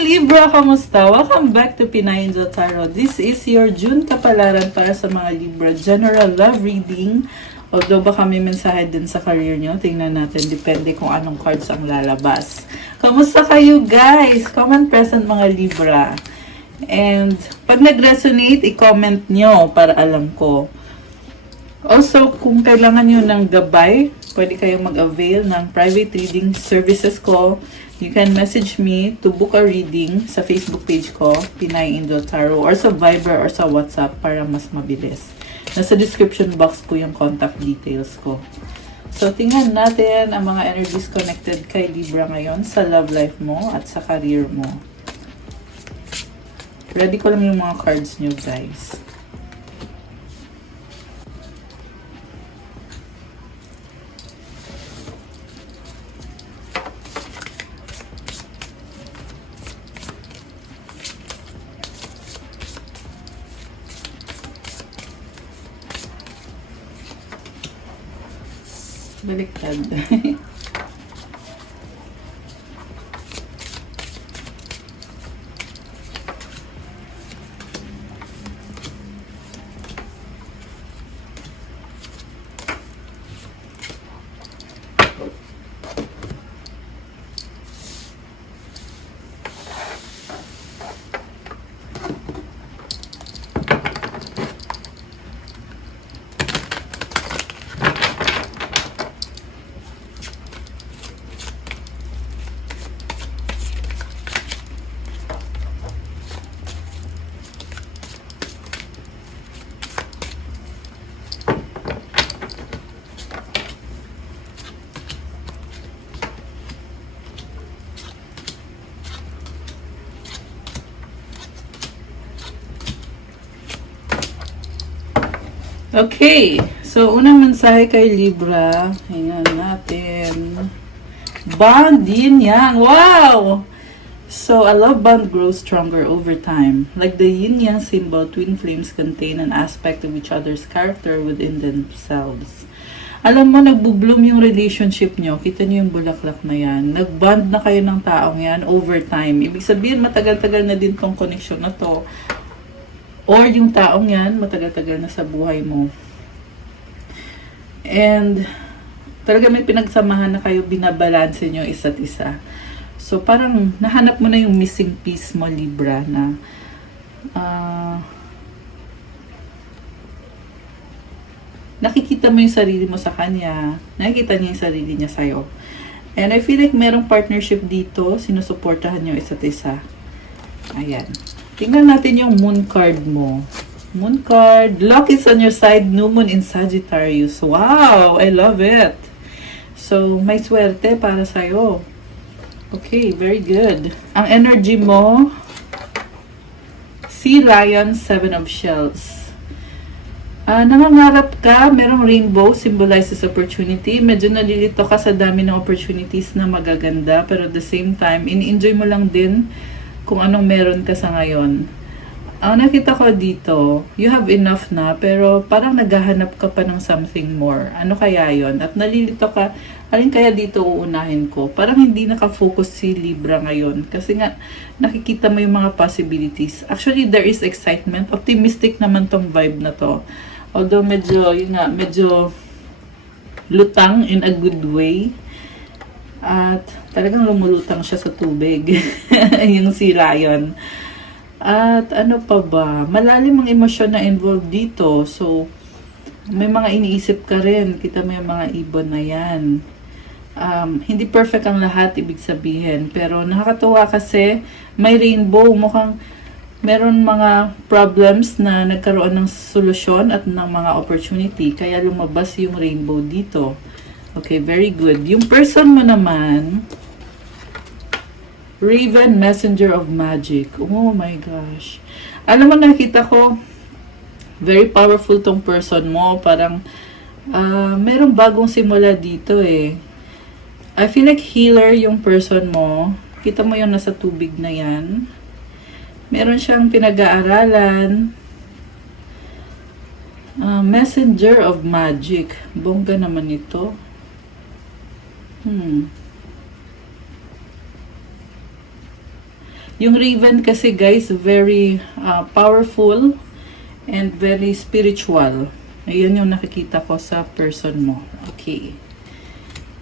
Libra! Kamusta? Welcome back to Pinay Angel Tarot. This is your June kapalaran para sa mga Libra. General love reading. Although baka may mensahe din sa career nyo. Tingnan natin. Depende kung anong cards ang lalabas. Kamusta kayo guys? Comment present mga Libra. And pag nag-resonate, i-comment nyo para alam ko. Also, kung kailangan nyo ng gabay, pwede kayong mag-avail ng private reading services ko. You can message me to book a reading sa Facebook page ko, Pinay Angel Tarot, or sa Viber or sa WhatsApp para mas mabilis. Nasa description box po yung contact details ko. So, tingnan natin ang mga energies connected kay Libra ngayon sa love life mo at sa career mo. Ready ko lang yung mga cards nyo, guys. Baliktad. Okay, so unang mensahe kay Libra, hingan natin. Bond, yin yang, wow! So, a love bond grows stronger over time. Like the yin yang symbol, twin flames contain an aspect of each other's character within themselves. Alam mo, nagbo-bloom yung relationship nyo. Kita nyo yung bulaklak na yan. Nag-bond na kayo ng taong yan over time. Ibig sabihin, matagal-tagal na din tong connection na to. Or yung taong yan, matagal-tagal na sa buhay mo. And, talaga may pinagsamahan na kayo, binabalanse nyo isa't isa. So, parang nahanap mo na yung missing piece mo, Libra, na nakikita mo yung sarili mo sa kanya, nakikita niya yung sarili niya sa'yo. And I feel like merong partnership dito, sinusuportahan nyo isa't isa. Ayan. Tingnan natin yung moon card mo. Moon card. Luck is on your side. New moon in Sagittarius. Wow! I love it. So, may swerte para sa'yo. Okay, very good. Ang energy mo, Sea Lion, 7 of Shells. Nangangarap ka, merong rainbow, symbolizes opportunity. Medyo nalilito ka sa dami ng opportunities na magaganda. Pero at the same time, in-enjoy mo lang din kung anong meron ka sa ngayon. Ang nakita ko dito, you have enough na, pero parang naghahanap ka pa ng something more. Ano kaya yon? At nalilito ka, alin kaya dito uunahin ko? Parang hindi nakafocus si Libra ngayon. Kasi nga, nakikita mo yung mga possibilities. Actually, there is excitement. Optimistic naman tong vibe na to. Although medyo, yun nga, medyo lutang in a good way. At talagang lumulutang siya sa tubig. Yung Sea Lion. At ano pa ba? Malalim ang emosyon na involved dito. So, may mga iniisip ka rin. Kita mo yung mga ibon na yan. Hindi perfect ang lahat, ibig sabihin. Pero nakakatuwa kasi may rainbow. Mukhang meron mga problems na nagkaroon ng solusyon at ng mga opportunity. Kaya lumabas yung rainbow dito. Okay, very good. Yung person mo naman, Raven, Messenger of Magic. Oh my gosh. Alam mo, nakita ko, very powerful tong person mo. Parang, merong bagong simula dito eh. I feel like healer yung person mo. Kita mo yung nasa tubig na yan. Meron siyang pinag-aaralan. Messenger of Magic. Bongga naman ito. Yung Raven kasi guys, very powerful and very spiritual. Ayun yung nakikita ko sa person mo. Okay.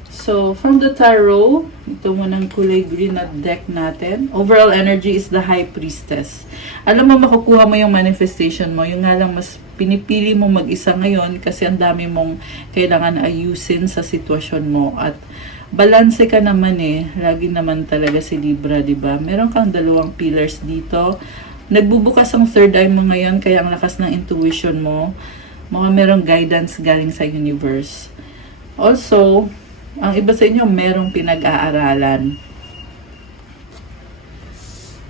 So, from the tarot, ito muna ng kulay green na deck natin. Overall energy is the High Priestess. Alam mo, makukuha mo yung manifestation mo. Yung nga lang, mas pinipili mo mag-isa ngayon kasi ang dami mong kailangan ayusin sa sitwasyon mo. At balanse ka naman eh. Lagi naman talaga si Libra, diba? Meron kang dalawang pillars dito. Nagbubukas ang third eye mo ngayon, kaya ang lakas ng intuition mo. Mga merong guidance galing sa universe. Also, ang iba sa inyo, merong pinag-aaralan.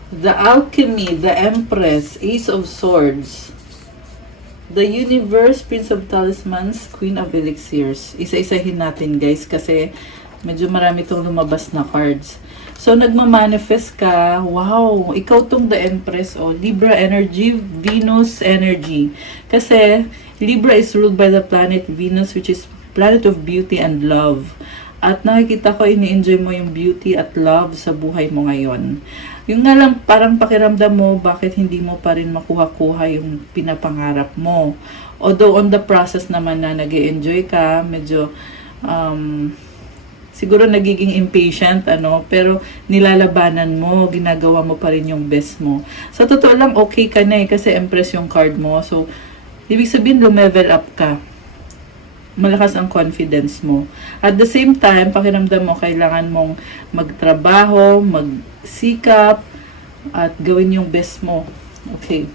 The Alchemy, the Empress, Ace of Swords, the Universe, Prince of Talismans, Queen of Elixirs. Isa-isahin natin guys kasi medyo marami itong lumabas na cards. So, nagmamanifest ka, wow, ikaw tong the Empress, o Libra energy, Venus energy. Kasi, Libra is ruled by the planet Venus, which is planet of beauty and love. At nakikita ko, ini-enjoy mo yung beauty at love sa buhay mo ngayon. Yung nga lang, parang pakiramdam mo, bakit hindi mo pa rin makuha-kuha yung pinapangarap mo. Although on the process naman na nag-e-enjoy ka, medyo, siguro nagiging impatient, pero nilalabanan mo, ginagawa mo pa rin yung best mo. Sa totoo lang, okay ka na kasi Empress yung card mo. So, ibig sabihin, lumevel up ka. Malakas ang confidence mo. At the same time, pakiramdam mo, kailangan mong magtrabaho, magsikap, at gawin yung best mo. Okay.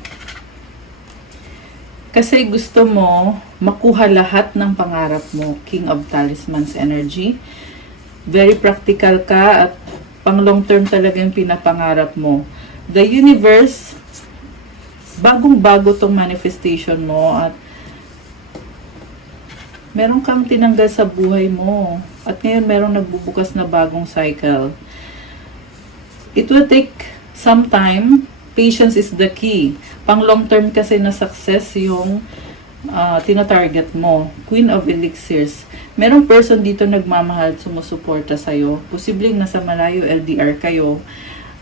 Kasi gusto mo makuha lahat ng pangarap mo. King of Talismans energy. Very practical ka at pang long term talaga yung pinapangarap mo. The universe, bagong-bago tong manifestation mo at meron kang tinanggal sa buhay mo. At ngayon, merong nagbubukas na bagong cycle. It will take some time. Patience is the key. Pang long term kasi na success yung tinatarget mo. Queen of Elixirs. Merong person dito nagmamahal, sumusuporta sa'yo. Posibleng nasa malayo, LDR kayo.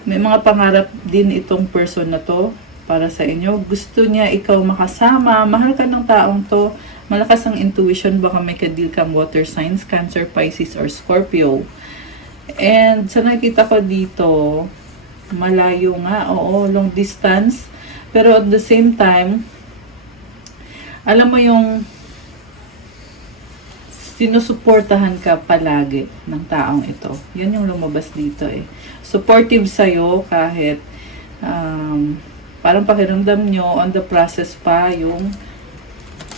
May mga pangarap din itong person na to para sa inyo. Gusto niya ikaw makasama. Mahal ka ng taong to. Malakas ang intuition, baka may kadil kang water signs, Cancer, Pisces, or Scorpio. And sa nakikita ko dito, malayo nga, oo, long distance. Pero at the same time, alam mo yung sinusuportahan ka palagi ng taong ito. Yan yung lumabas dito eh. Supportive sa'yo kahit parang pakiramdam nyo on the process pa yung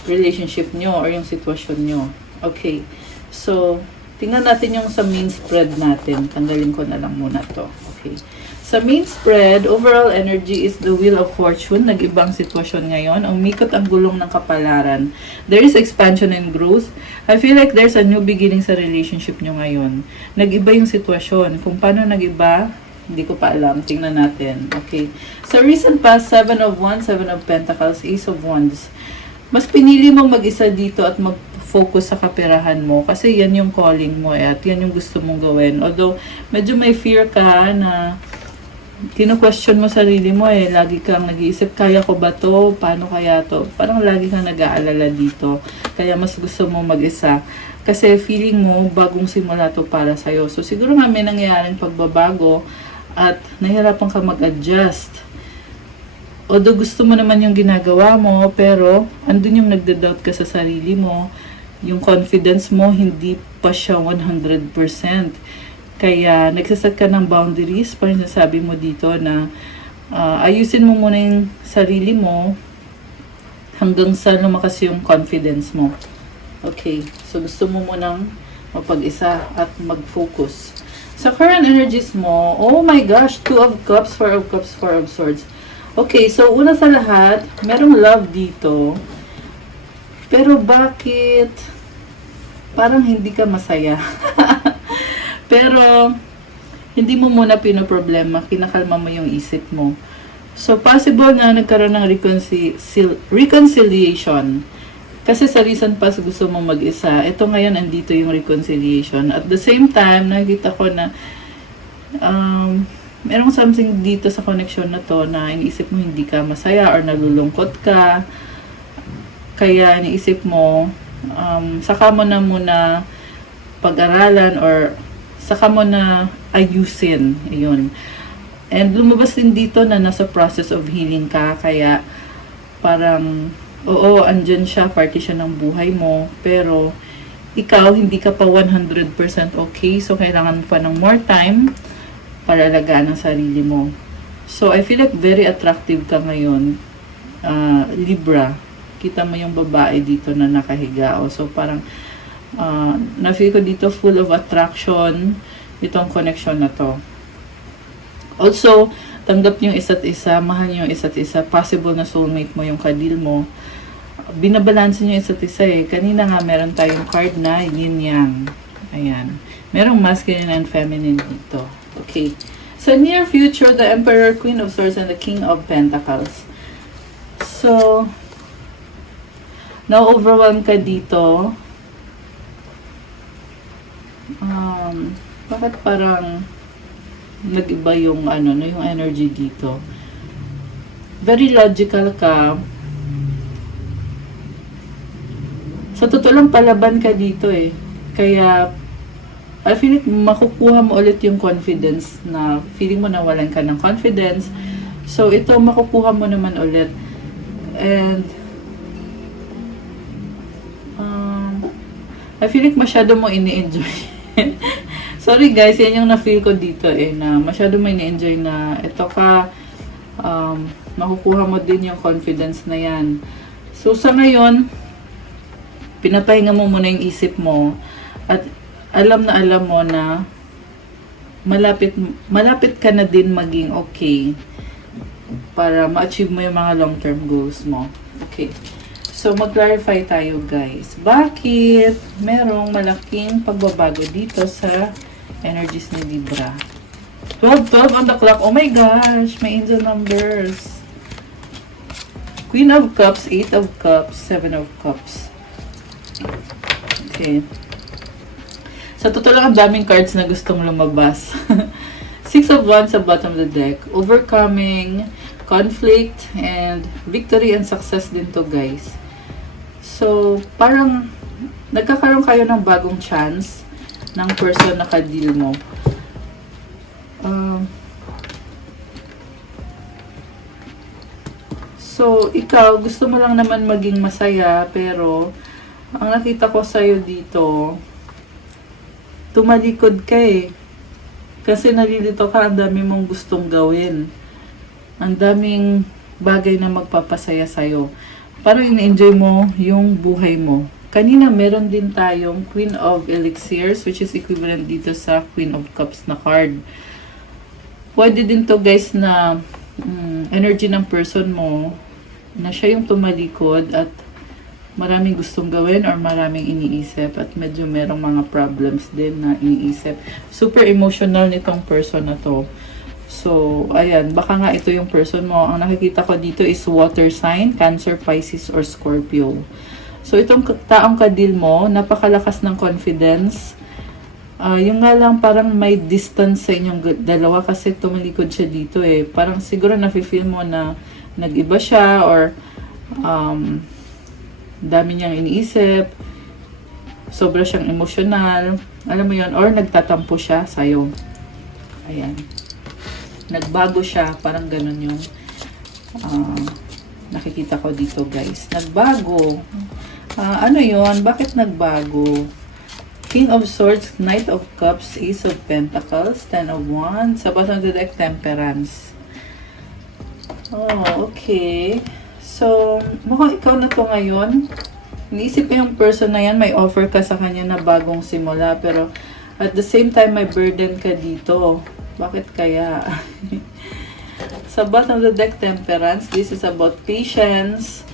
relationship nyo or yung sitwasyon nyo. Okay. So, tingnan natin yung sa main spread natin. Tanggalin ko na lang muna to. Okay. Sa main spread, overall energy is the Wheel of Fortune. Nag-ibang sitwasyon ngayon. Umikot ang gulong ng kapalaran. There is expansion and growth. I feel like there's a new beginning sa relationship nyo ngayon. Nag-iba yung sitwasyon. Kung paano nag-iba, hindi ko pa alam. Tingnan natin. Okay. Sa recent past, 7 of Wands, 7 of Pentacles, Ace of Wands. Mas pinili mong mag-isa dito at mag-focus sa kaperahan mo kasi yan yung calling mo at yan yung gusto mong gawin. Although, medyo may fear ka na kino-question mo sarili mo eh. Lagi kang nag-iisip, kaya ko ba to? Paano kaya to? Parang lagi kang nag-aalala dito. Kaya mas gusto mo mag-isa. Kasi feeling mo, bagong simula to para sa'yo. So, siguro nga may nangyayaring pagbabago at nahihirapan ka mag-adjust. Although gusto mo naman yung ginagawa mo, pero andun yung nagda-doubt ka sa sarili mo. Yung confidence mo, hindi pa siya 100%. Kaya nagsaset ka ng boundaries, parang sasabi mo dito na ayusin mo muna yung sarili mo hanggang sa lumakas yung confidence mo. Okay, so gusto mo munang mapag-isa at mag-focus. Sa current energies mo, oh my gosh, 2 of Cups, 4 of Cups, 4 of Swords. Okay, so una sa lahat, merong love dito. Pero bakit parang hindi ka masaya? Pero hindi mo muna pinoproblema, kinakalma mo yung isip mo. So possible na nagkaroon ng reconciliation. Kasi sa recent past gusto mo mag-isa. Ito ngayon andito yung reconciliation. At the same time, nakikita ko na merong something dito sa connection na to na iniisip mo hindi ka masaya or nalulungkot ka. Kaya iniisip mo, saka mo na muna pag-aralan or saka mo na ayusin. Ayun. And lumabas din dito na nasa process of healing ka. Kaya parang, oo, andyan siya, party siya ng buhay mo. Pero ikaw, hindi ka pa 100% okay. So, kailangan mo pa ng more time para alagaan ang sarili mo. So, I feel like very attractive ka ngayon. Libra. Kita mo yung babae dito na nakahiga. So, parang, na-feel ko dito full of attraction itong connection na to. Also, tanggap niyo isa't isa, mahal niyo isa't isa. Possible na soulmate mo yung kadil mo. Binabalanse niyo isa't isa eh. Kanina nga meron tayong card na yin-yang. Ayan. Merong masculine and feminine dito. Okay. So, near future, the Emperor, Queen of Swords, and the King of Pentacles. So, na-overwhelm ka dito. Bakit parang nag-iba yung yung energy dito? Very logical ka. Sa totoo lang, palaban ka dito eh. Kaya, I feel like makukuha mo ulit yung confidence na feeling mo nawalan ka ng confidence. So, ito makukuha mo naman ulit. And, I feel like masyado mo ini-enjoy. Sorry guys, yan yung na-feel ko dito eh, na masyado mo ini-enjoy na ito ka, makukuha mo din yung confidence na yan. So, sa ngayon, pinapahinga mo muna yung isip mo at alam mo na malapit ka na din maging okay para ma-achieve mo yung mga long-term goals mo. Okay. So, mag-clarify tayo guys. Bakit merong malaking pagbabago dito sa energies ni Libra? 12 on the clock. Oh my gosh! May angel numbers. Queen of Cups, 8 of Cups, 7 of Cups. Okay. Sa totoo lang, ang daming cards na gustong lumabas. 6 of Wands sa bottom of the deck. Overcoming, conflict, and victory and success din to guys. So, parang nagkakaroon kayo ng bagong chance ng person na ka-deal mo. So, ikaw, gusto mo lang naman maging masaya, pero ang nakita ko sa'yo dito, tumalikod ka eh. Kasi nalilito ka, ang dami mong gustong gawin. Ang daming bagay na magpapasaya sa'yo. Parang in-enjoy mo yung buhay mo. Kanina meron din tayong Queen of Elixirs, which is equivalent dito sa Queen of Cups na card. Pwede din to guys na energy ng person mo, na siya yung tumalikod at maraming gustong gawin or maraming iniisip at medyo merong mga problems din na iniisip. Super emotional nitong person na to. So, ayan, baka nga ito yung person mo. Ang nakikita ko dito is water sign, Cancer, Pisces, or Scorpio. So, itong taong kadil mo, napakalakas ng confidence. Yung nga lang, parang may distance sa inyong dalawa kasi tumalikod siya dito eh. Parang siguro nafe-feel mo na nag-iba siya or dami niyang iniisip, sobra siyang emotional, alam mo yon, or nagtatampo siya sa'yo. Ayan. Nagbago siya, parang ganun yung nakikita ko dito guys. Nagbago. Ano yon? Bakit nagbago? King of Swords, Knight of Cups, Ace of Pentacles, Ten of Wands, sa bottom of the deck, Temperance. Oh, okay. So, mukhang ikaw na to ngayon. Iniisip ko yung person na yan, may offer ka sa kanya na bagong simula, pero at the same time, may burden ka dito. Bakit kaya? Sa bottom of the deck, Temperance. This is about patience.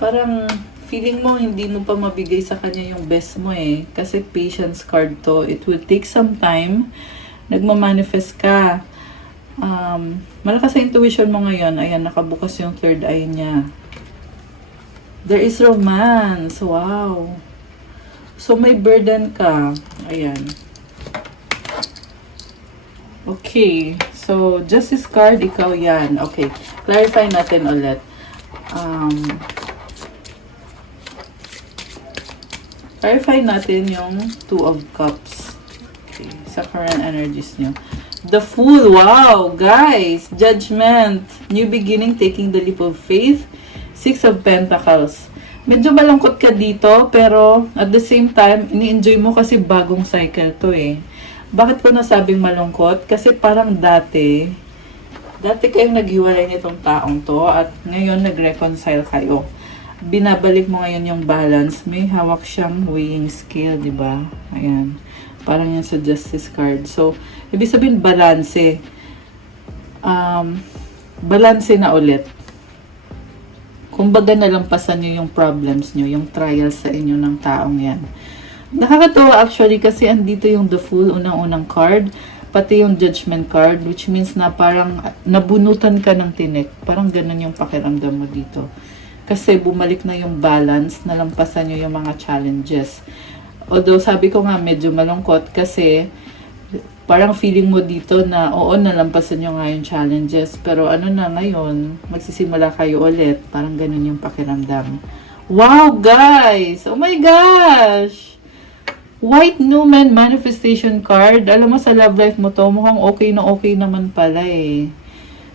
Parang feeling mo hindi mo pa mabigay sa kanya yung best mo eh. Kasi patience card to. It will take some time. Nagmamanifest ka. Malakas sa intuition mo ngayon. Ayan, nakabukas yung third eye niya. There is romance. Wow. So, may burden ka. Ayan. Okay. So, Justice card, ikaw yan. Okay, clarify natin ulit. Clarify natin yung Two of Cups. Okay, sa current energies nyo. The Fool, wow, guys, Judgment, New Beginning, Taking the Leap of Faith, Six of Pentacles. Medyo malungkot ka dito, pero at the same time, ini-enjoy mo kasi bagong cycle to eh. Bakit ko nasabing malungkot? Kasi parang dati kayong naghiwalay nitong taong to at ngayon nag-reconcile kayo. Binabalik mo ngayon yung balance. May hawak siyang weighing scale, di ba? Ayan. Parang yan sa Justice card. So, ibig sabihin balanse. Balanse na ulit. Kumbaga nalampasan nyo yung problems nyo, yung trials sa inyo ng taong yan. Nakakatawa actually kasi andito yung The Fool, unang-unang card, pati yung Judgment card, which means na parang nabunutan ka ng tinik. Parang ganun yung pakiramdam mo dito. Kasi bumalik na yung balance, nalampasan nyo yung mga challenges. Although sabi ko nga medyo malungkot kasi parang feeling mo dito na oo, nalampasan nyo nga yung challenges. Pero ano na ngayon, magsisimula kayo ulit. Parang ganun yung pakiramdam. Wow, guys! Oh my gosh! White Numen Manifestation card. Alam mo, sa love life mo to, mukhang okay naman pala eh.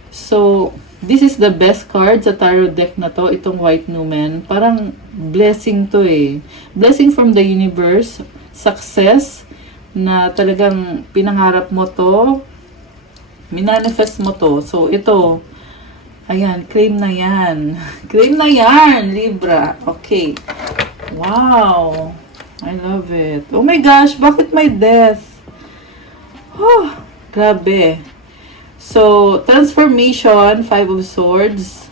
So, this is the best card sa tarot deck na to, itong White Numen. Parang blessing to eh. Blessing from the universe. Success na talagang pinangarap mo to. Minanifest mo to. So, ito. Ayan, claim na yan. Claim na yan, Libra. Okay. Wow. I love it. Oh my gosh, bakit may death? Oh, grabe. So, transformation, Five of Swords,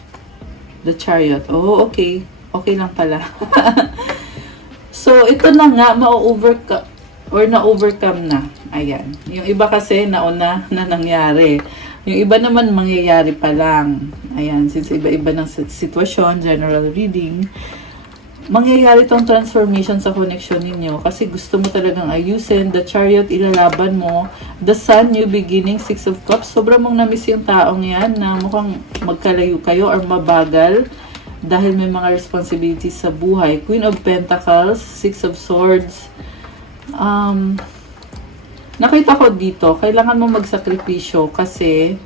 the Chariot. Oh, okay. Okay lang pala. So, ito na nga, ma-overcome or na-overcome na. Ayan. Yung iba kasi nauna na nangyari. Yung iba naman mangyayari pa lang. Ayan, since iba-iba ng sitwasyon, general reading, mangyayari tong transformation sa connection ninyo kasi gusto mo talagang ayusin. The Chariot, ilalaban mo. The Sun, New Beginning, Six of Cups. Sobrang mong namiss yung taong yan na mukhang magkalayo kayo or mabagal dahil may mga responsibilities sa buhay. Queen of Pentacles, Six of Swords. Nakita ko dito, kailangan mo magsakripisyo kasi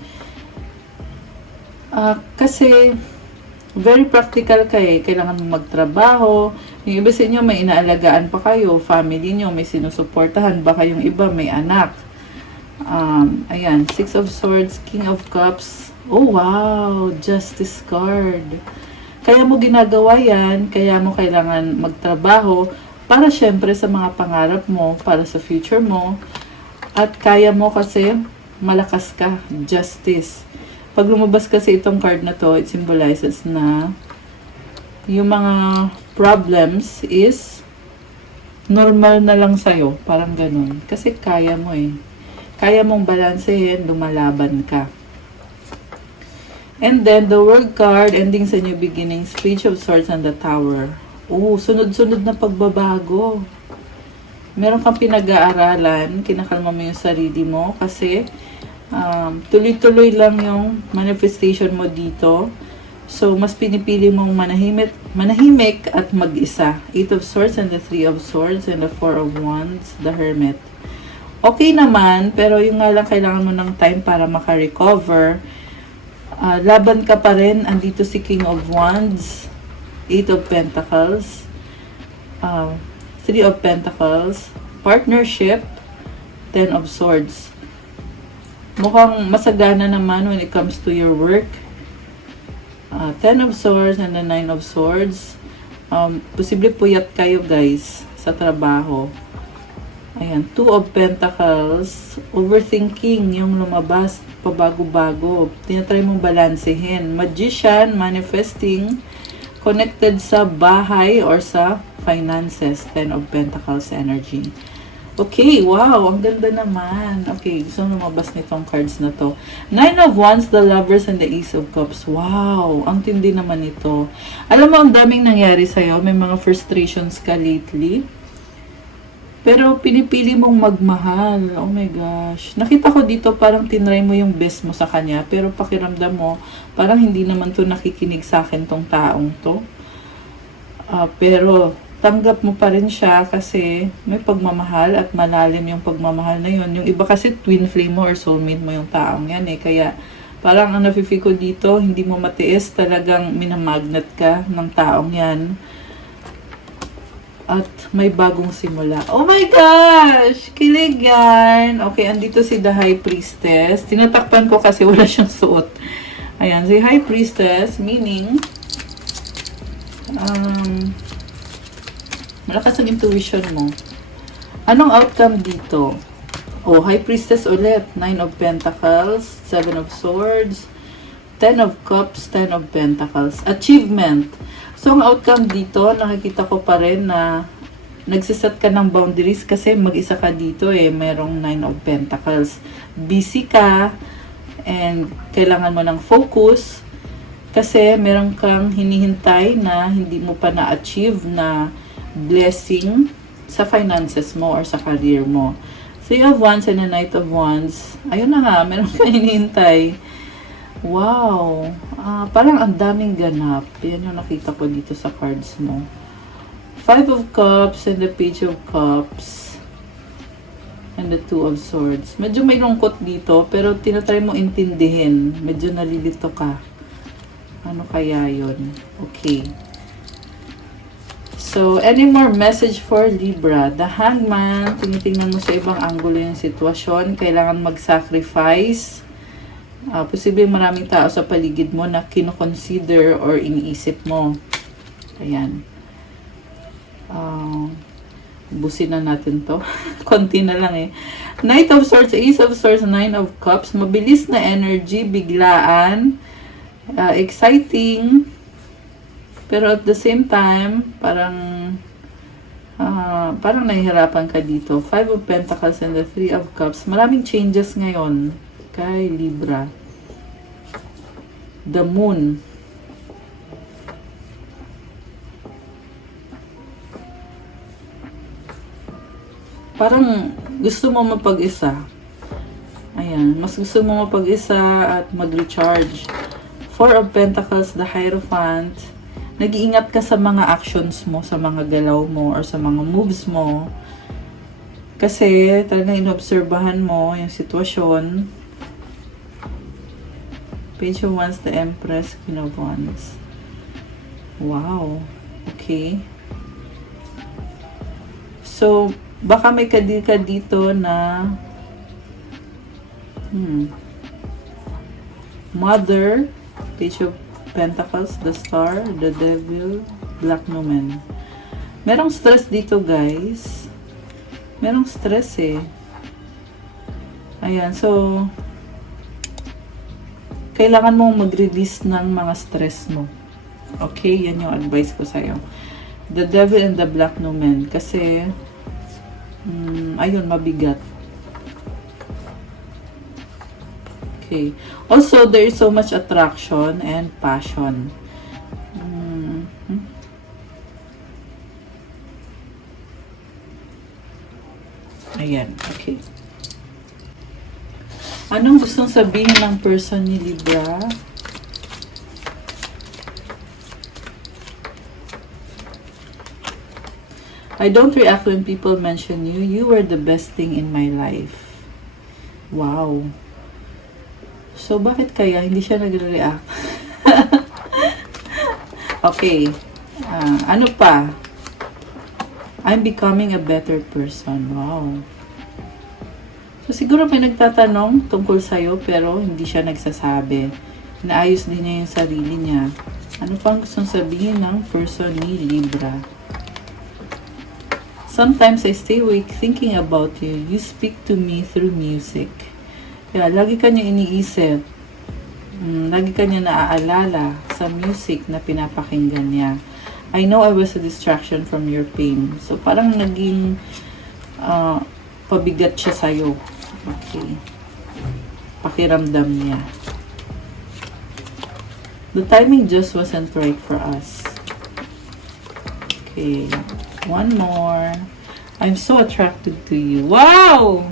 very practical ka eh. Kailangan mo magtrabaho. Yung iba sa inyo may inaalagaan pa kayo. Family nyo may sinusuportahan. Baka yung iba may anak. Ayan. Six of Swords. King of Cups. Oh wow. Justice card. Kaya mo ginagawa yan. Kaya mo kailangan magtrabaho. Para syempre sa mga pangarap mo. Para sa future mo. At kaya mo kasi malakas ka. Justice. Pag lumabas kasi itong card na to, it symbolizes na yung mga problems is normal na lang sa'yo. Parang ganun. Kasi kaya mo eh. Kaya mong balansehin, lumalaban ka. And then, the World card, ending sa New Beginnings, Page of Swords and the Tower. Sunod-sunod na pagbabago. Meron kang pinag-aaralan, kinakalma mo yung sarili mo kasi tuloy-tuloy lang yung manifestation mo dito. So, mas pinipili mong manahimik at mag-isa. Eight of Swords and the Three of Swords and the Four of Wands, the Hermit. Okay naman, pero yung nga lang kailangan mo ng time para maka-recover. Laban ka pa rin. Andito si King of Wands, Eight of Pentacles, Three of Pentacles, Partnership, Ten of Swords. Mukhang masagana naman when it comes to your work. Ten of Swords and the Nine of Swords. Posible puyat kayo guys sa trabaho. Ayan, Two of Pentacles. Overthinking yung lumabas, pabago-bago. Tinatry mong balansehin. Magician, manifesting, connected sa bahay or sa finances. Ten of Pentacles energy. Okay, wow, ang ganda naman. Okay, gusto lumabas nitong cards na to. Nine of Wands, the Lovers, and the Ace of Cups. Wow, ang tindi naman ito. Alam mo, ang daming nangyari sa'yo. May mga frustrations ka lately. Pero pinipili mong magmahal. Oh my gosh. Nakita ko dito parang tinry mo yung best mo sa kanya. Pero pakiramdam mo, parang hindi naman to nakikinig sa akin tong taong to. Pero tanggap mo pa rin siya kasi may pagmamahal at malalim yung pagmamahal na yun. Yung iba kasi twin flame mo or soulmate mo yung taong yan eh. Kaya parang ang nafe-feel ko dito, hindi mo matiis, talagang minamagnet ka ng taong yan. At may bagong simula. Oh my gosh! Kilig yan! Okay, andito si The High Priestess. Tinatakpan ko kasi wala siyang suot. Ayan, si High Priestess, meaning, malakas ang intuition mo. Anong outcome dito? Oh, High Priestess ulit. 9 of Pentacles, 7 of Swords, 10 of Cups, 10 of Pentacles. Achievement. So, ang outcome dito, nakikita ko pa rin na nagsiset ka ng boundaries kasi mag-isa ka dito eh. Merong 9 of Pentacles. Busy ka and kailangan mo ng focus kasi meron kang hinihintay na hindi mo pa na-achieve na blessing sa finances mo or sa career mo. Three of Wands and a Knight of Wands. Ayun na nga, meron kang hinihintay. Wow! Parang ang daming ganap. Yan yung nakita ko dito sa cards mo. 5 of Cups and the Page of Cups. And the 2 of Swords. Medyo may lungkot dito, pero tinatry mo intindihin. Medyo nalilito ka. Ano kaya yun? Okay. So, any more message for Libra? The Hangman. Tinitingnan mo sa ibang angulo yung sitwasyon. Kailangan mag-sacrifice. Posible maraming tao sa paligid mo na kinoconsider or iniisip mo. Ayan. Busin na natin to. Konti na lang eh. Knight of Swords, Ace of Swords, 9 of Cups. Mabilis na energy, biglaan, exciting. Pero at the same time, parang nahihirapan ka dito. 5 of Pentacles and the 3 of Cups. Maraming changes ngayon kay Libra. The Moon. Parang gusto mo mapag-isa. Ayan. Mas gusto mo mapag-isa at mag-recharge. 4 of Pentacles, the Hierophant. Nag-iingat ka sa mga actions mo, sa mga galaw mo, or sa mga moves mo. Kasi talagang inobserbahan mo yung sitwasyon. Page of Wands, the Empress, Queen of Wands. Wow. Okay. So, baka may kadil ka dito na Mother, Page of Pentacles, the Star, the Devil, Black Numen. Merong stress dito, guys. Merong stress eh. Ayan, so kailangan mong mag-release ng mga stress mo. Okay? Yan yung advice ko sa'yo. The Devil and the Black Numen. Kasi, ayun, mabigat. Okay. Also, there is so much attraction and passion. Ayan. Okay. Anong gustong sabihin ng person ni Libra? I don't react when people mention you. You were the best thing in my life. Wow. So, bakit kaya hindi siya nagre-react? Okay. Ano pa? I'm becoming a better person. Wow. So, siguro may nagtatanong tungkol sa'yo pero hindi siya nagsasabi. Naayos din niya yung sarili niya. Ano pang gustong sabihin ng person ni Libra? Sometimes I stay awake thinking about you. You speak to me through music. Kaya lagi ka niya iniisip. Lagi ka niya naaalala sa music na pinapakinggan niya. I know I was a distraction from your pain. So, parang naging pabigat siya sa'yo. Okay. Pakiramdam niya. The timing just wasn't right for us. Okay. One more. I'm so attracted to you. Wow!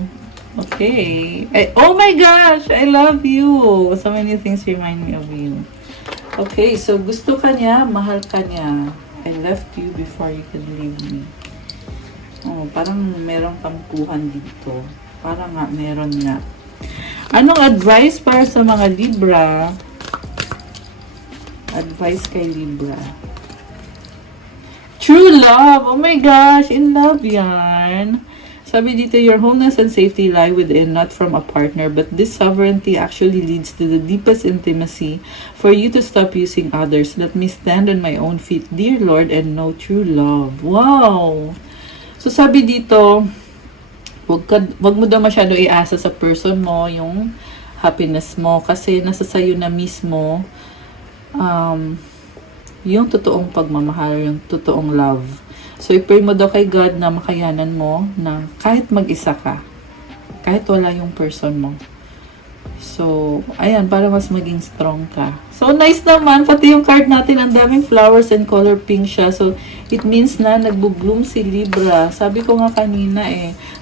Okay. Oh my gosh! I love you! So many things remind me of you. Okay, so gusto ka niya, mahal ka niya. I left you before you could leave me. Oh, parang meron kang kuhan dito. Parang nga, meron nga. Anong advice para sa mga Libra? Advice kay Libra. True love! Oh my gosh! In love yan! Sabi dito, your wholeness and safety lie within, not from a partner, but this sovereignty actually leads to the deepest intimacy for you to stop using others. Let me stand on my own feet, dear Lord, and know true love. Wow! So sabi dito, wag mo daw masyado iasa sa person mo, yung happiness mo, kasi nasa sayo na mismo, yung totoong pagmamahal, yung totoong love. So, i-pray mo daw kay God na makayanan mo na kahit mag-isa ka, kahit wala yung person mo. So, ayan, para mas maging strong ka. So, nice naman. Pati yung card natin, ang daming flowers and color pink siya. So, it means na nagbo-bloom si Libra. Sabi ko nga kanina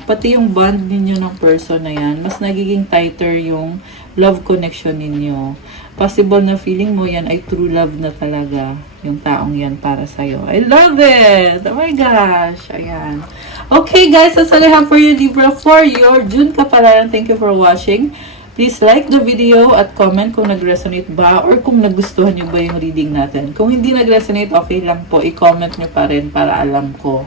pati yung bond ninyo ng person na yan, mas nagiging tighter yung love connection ninyo. Possible na feeling mo yan ay true love na talaga yung taong yan para sa'yo. I love it! Oh my gosh! Ayan. Okay guys, that's all I have for you, Libra, for your June Kapalaran. Thank you for watching. Please like the video at comment kung nag-resonate ba or kung nagustuhan nyo ba yung reading natin. Kung hindi nag-resonate, okay lang po. I-comment nyo pa rin para alam ko.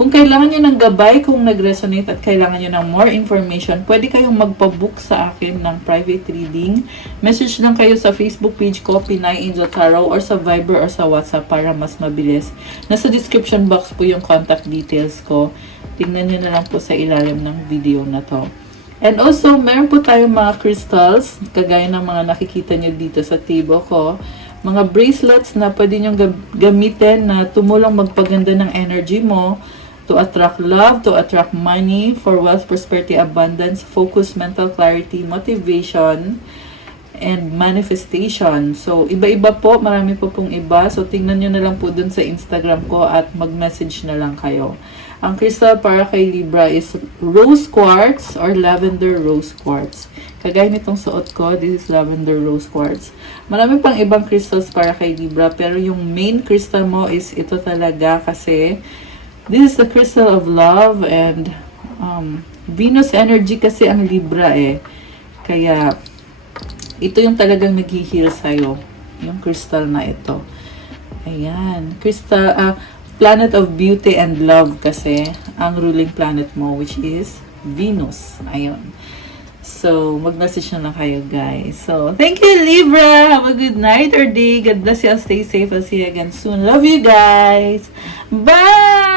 Kung kailangan nyo ng gabay, kung nag-resonate at kailangan nyo ng more information, pwede kayong magpa-book sa akin ng private reading. Message lang kayo sa Facebook page ko, Pinay Angel Tarot, or sa Viber or sa WhatsApp para mas mabilis. Nasa description box po yung contact details ko. Tingnan nyo na lang po sa ilalim ng video na to. And also, meron po tayong mga crystals, kagaya ng mga nakikita nyo dito sa table ko. Mga bracelets na pwede nyo gamitin na tumulong magpaganda ng energy mo, to attract love, to attract money, for wealth, prosperity, abundance, focus, mental clarity, motivation, and manifestation. So, iba-iba po. Marami po pong iba. So, tingnan nyo na lang po dun sa Instagram ko at mag-message na lang kayo. Ang crystal para kay Libra is rose quartz or lavender rose quartz. Kagaya nitong suot ko, this is lavender rose quartz. Marami pang ibang crystals para kay Libra, pero yung main crystal mo is ito talaga kasi this is the crystal of love and Venus energy kasi ang Libra Kaya, ito yung talagang nag-heal sa'yo. Yung crystal na ito. Ayan. Crystal, planet of beauty and love kasi ang ruling planet mo, which is Venus. Ayun. So, mag-message na lang kayo, guys. So, thank you, Libra. Have a good night or day. God bless you. Stay safe. I'll see you again soon. Love you, guys. Bye!